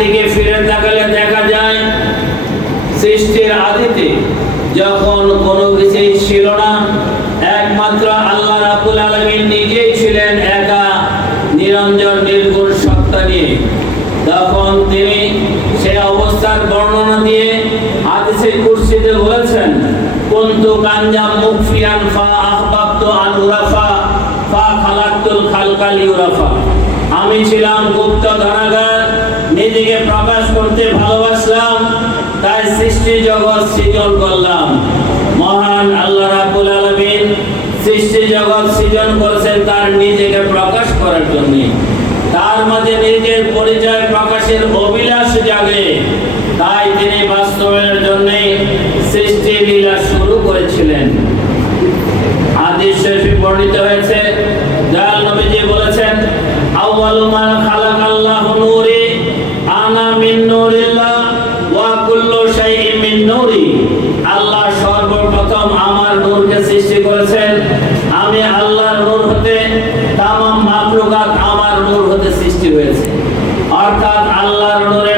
দিকে ফিরে তাকালে দেখা যায় সৃষ্টির আদিতে যখন কোনো কিছুই ছিল না, একমাত্র আল্লাহ রাব্বুল আলামিন নিজেই ছিলেন একা নিরঞ্জন নির্গুণ সত্তা নিয়ে। তখন তিনি সেই অবস্থার বর্ণনা দিয়ে হাদিসে কুরসিতে বলেছেন, কুনতু কানজাম মুখফিয়ান ফা আহবাবতু আন উরাফা ফা খালাকতুল খালকা লিউরাফা। আমি ছিলাম গুপ্ত ধনাগার, নিজেকে প্রকাশ করতে ভালোবাসলাম, তাই সৃষ্টি জগৎ সৃজন করলাম। মহান আল্লাহ রাব্বুল আলামিন সৃষ্টি জগৎ সৃজন করেছেন তার নিজেকে প্রকাশ করার জন্য। তার মাঝে নিজের পরিচয় প্রকাশের অভিলাষ জাগে, তাই তিনি বাস্তবায়নের জন্য সৃষ্টি লীলা শুরু করেছিলেন। হাদিস শরীফে বর্ণিত হয়েছে, দয়াল নবীজি বলেছেন, আউয়ালু মা খালাকাল্লাহু নূরি আনা মিন নূরিল্লাহ ওয়া কুল্লু শাইইন মিন নূরি। আল্লাহ সর্বপ্রথম আমার নূরকে সৃষ্টি করেছেন, আমি আল্লাহর নূর হতে তামাম মাখলুকাত আমার নূর হতে সৃষ্টি হয়েছে। অর্থাৎ আল্লাহর নূরে